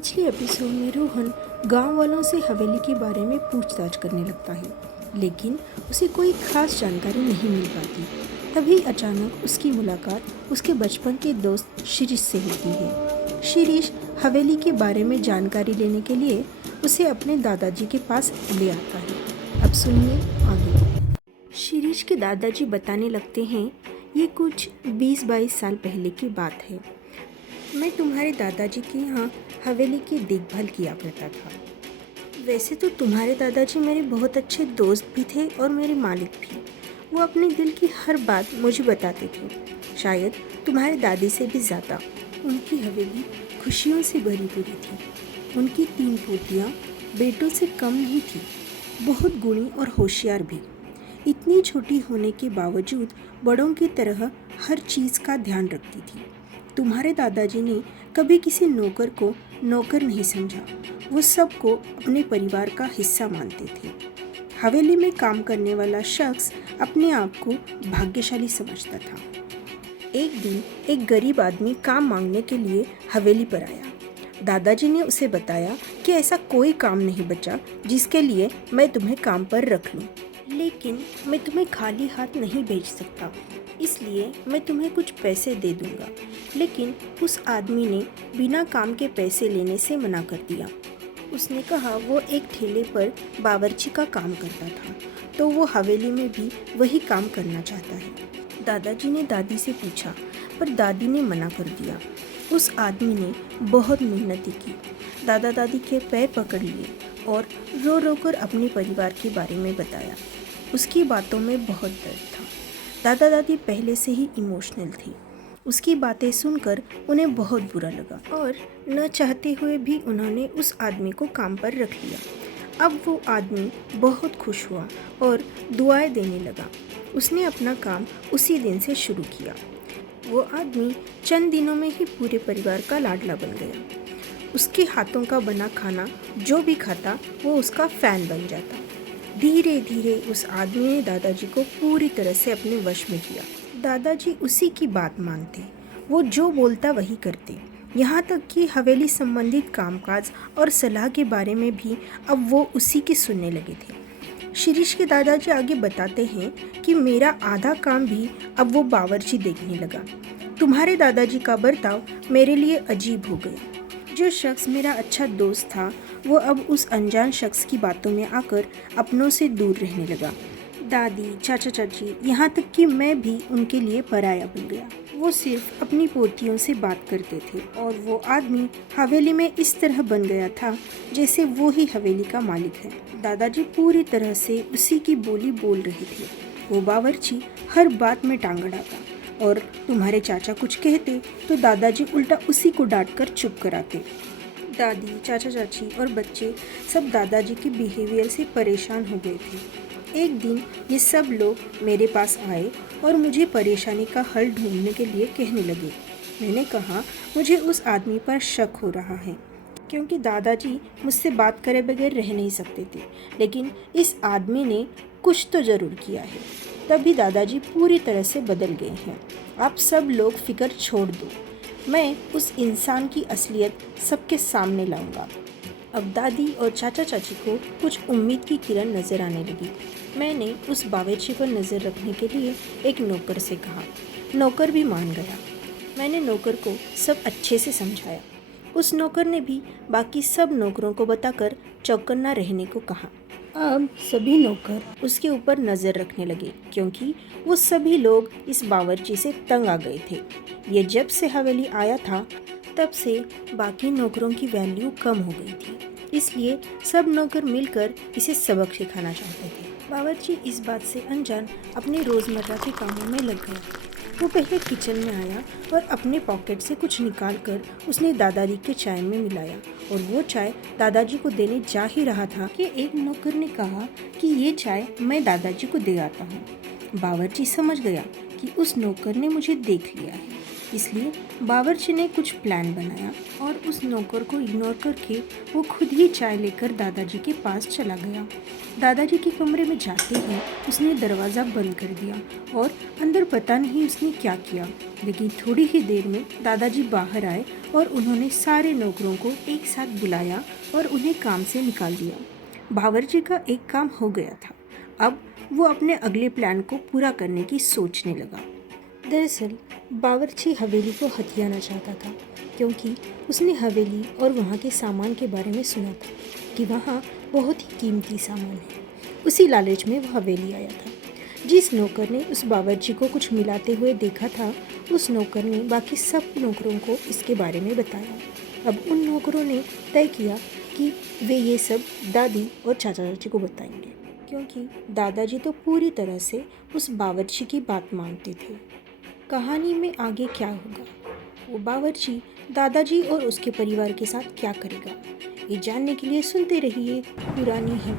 पिछले एपिसोड में रोहन गांव वालों से हवेली के बारे में पूछताछ करने लगता है, लेकिन उसे कोई खास जानकारी नहीं मिल पाती। तभी अचानक उसकी मुलाकात उसके बचपन के दोस्त शिरीष से होती है। शिरीष हवेली के बारे में जानकारी लेने के लिए उसे अपने दादाजी के पास ले आता है। अब सुनिए आगे। शिरीष के दादाजी बताने लगते हैं, ये कुछ 20-22 साल पहले की बात है। मैं तुम्हारे दादाजी के यहाँ हवेली की देखभाल किया करता था। वैसे तो तुम्हारे दादाजी मेरे बहुत अच्छे दोस्त भी थे और मेरे मालिक भी। वो अपने दिल की हर बात मुझे बताते थे, शायद तुम्हारे दादी से भी ज़्यादा। उनकी हवेली खुशियों से भरी पूरी थी। उनकी 3 पोतियाँ बेटों से कम नहीं थी, बहुत गुणी और होशियार भी। इतनी छोटी होने के बावजूद बड़ों की तरह हर चीज़ का ध्यान रखती थी। तुम्हारे दादाजी ने कभी किसी नौकर को नौकर नहीं समझा। वो सबको अपने परिवार का हिस्सा मानते थे। हवेली में काम करने वाला शख्स अपने आप को भाग्यशाली समझता था। एक दिन एक गरीब आदमी काम मांगने के लिए हवेली पर आया। दादाजी ने उसे बताया कि ऐसा कोई काम नहीं बचा जिसके लिए मैं तुम्हें काम पर रख लूं, लेकिन मैं तुम्हें खाली हाथ नहीं भेज सकता, इसलिए मैं तुम्हें कुछ पैसे दे दूंगा। लेकिन उस आदमी ने बिना काम के पैसे लेने से मना कर दिया। उसने कहा वो एक ठेले पर बावर्ची का काम करता था, तो वो हवेली में भी वही काम करना चाहता है। दादाजी ने दादी से पूछा, पर दादी ने मना कर दिया। उस आदमी ने बहुत मेहनत की, दादा दादी के पैर पकड़ लिए और रो रो कर अपने परिवार के बारे में बताया। उसकी बातों में बहुत दर्द था। दादा दादी पहले से ही इमोशनल थी। उसकी बातें सुनकर उन्हें बहुत बुरा लगा और न चाहते हुए भी उन्होंने उस आदमी को काम पर रख लिया। अब वो आदमी बहुत खुश हुआ और दुआएं देने लगा। उसने अपना काम उसी दिन से शुरू किया। वो आदमी चंद दिनों में ही पूरे परिवार का लाडला बन गया। उसके हाथों का बना खाना जो भी खाता वो उसका फैन बन जाता। धीरे धीरे उस आदमी ने दादाजी को पूरी तरह से अपने वश में किया। दादाजी उसी की बात मानते, वो जो बोलता वही करते। यहाँ तक कि हवेली संबंधित कामकाज और सलाह के बारे में भी अब वो उसी की सुनने लगे थे। शिरीष के दादाजी आगे बताते हैं कि मेरा आधा काम भी अब वो बावर्ची देखने लगा। तुम्हारे दादाजी का बर्ताव मेरे लिए अजीब हो गया। जो शख्स मेरा अच्छा दोस्त था वो अब उस अनजान शख्स की बातों में आकर अपनों से दूर रहने लगा। दादी, चाचा चाची, यहाँ तक कि मैं भी उनके लिए पराया बन गया। वो सिर्फ अपनी पोतियों से बात करते थे और वो आदमी हवेली में इस तरह बन गया था जैसे वो ही हवेली का मालिक है। दादाजी पूरी तरह से उसी की बोली बोल रहे थे। वो बावर्ची हर बात में टांग अड़ाता और तुम्हारे चाचा कुछ कहते तो दादाजी उल्टा उसी को डांट कर चुप कराते। दादी, चाचा चाची और बच्चे सब दादाजी के बिहेवियर से परेशान हो गए थे। एक दिन ये सब लोग मेरे पास आए और मुझे परेशानी का हल ढूंढने के लिए कहने लगे। मैंने कहा मुझे उस आदमी पर शक हो रहा है, क्योंकि दादाजी मुझसे बात करे बगैर रह नहीं सकते थे, लेकिन इस आदमी ने कुछ तो ज़रूर किया है। तभी दादाजी पूरी तरह से बदल गए हैं। आप सब लोग फिक्र छोड़ दो, मैं उस इंसान की असलियत सबके सामने लाऊंगा। अब दादी और चाचा चाची को कुछ उम्मीद की किरण नज़र आने लगी। मैंने उस बावर्ची पर नज़र रखने के लिए एक नौकर से कहा। नौकर भी मान गया। मैंने नौकर को सब अच्छे से समझाया। उस नौकर ने भी बाकी सब नौकरों को बताकर चौकन्ना रहने को कहा। अब सभी नौकर उसके ऊपर नज़र रखने लगे, क्योंकि वो सभी लोग इस बावर्ची से तंग आ गए थे। ये जब से हवेली आया था तब से बाकी नौकरों की वैल्यू कम हो गई थी, इसलिए सब नौकर मिलकर इसे सबक सिखाना चाहते थे। बावर्ची इस बात से अनजान अपने रोज़मर्रा के कामों में लग गया। वो पहले किचन में आया और अपने पॉकेट से कुछ निकाल कर उसने दादाजी के चाय में मिलाया और वो चाय दादाजी को देने जा ही रहा था कि एक नौकर ने कहा कि ये चाय मैं दादाजी को दे आता हूँ। बावर्ची समझ गया कि उस नौकर ने मुझे देख लिया है। इसलिए बावर्ची ने कुछ प्लान बनाया और उस नौकर को इग्नोर करके वो खुद ही चाय लेकर दादाजी के पास चला गया। दादाजी के कमरे में जाते ही उसने दरवाज़ा बंद कर दिया और अंदर पता नहीं उसने क्या किया, लेकिन थोड़ी ही देर में दादाजी बाहर आए और उन्होंने सारे नौकरों को एक साथ बुलाया और उन्हें काम से निकाल दिया। बावर्ची का एक काम हो गया था। अब वो अपने अगले प्लान को पूरा करने की सोचने लगा। दरअसल बावर्ची हवेली को हथियाना चाहता था, क्योंकि उसने हवेली और वहाँ के सामान के बारे में सुना था कि वहाँ बहुत ही कीमती सामान है। उसी लालच में वो हवेली आया था। जिस नौकर ने उस बावर्ची को कुछ मिलाते हुए देखा था, उस नौकर ने बाकी सब नौकरों को इसके बारे में बताया। अब उन नौकरों ने तय किया कि वे ये सब दादी और चाचा चाची को बताएंगे, क्योंकि दादाजी तो पूरी तरह से उस बावर्ची की बात मानते थे। कहानी में आगे क्या होगा, वो बावर्ची दादाजी और उसके परिवार के साथ क्या करेगा, ये जानने के लिए सुनते रहिए पुरानी है।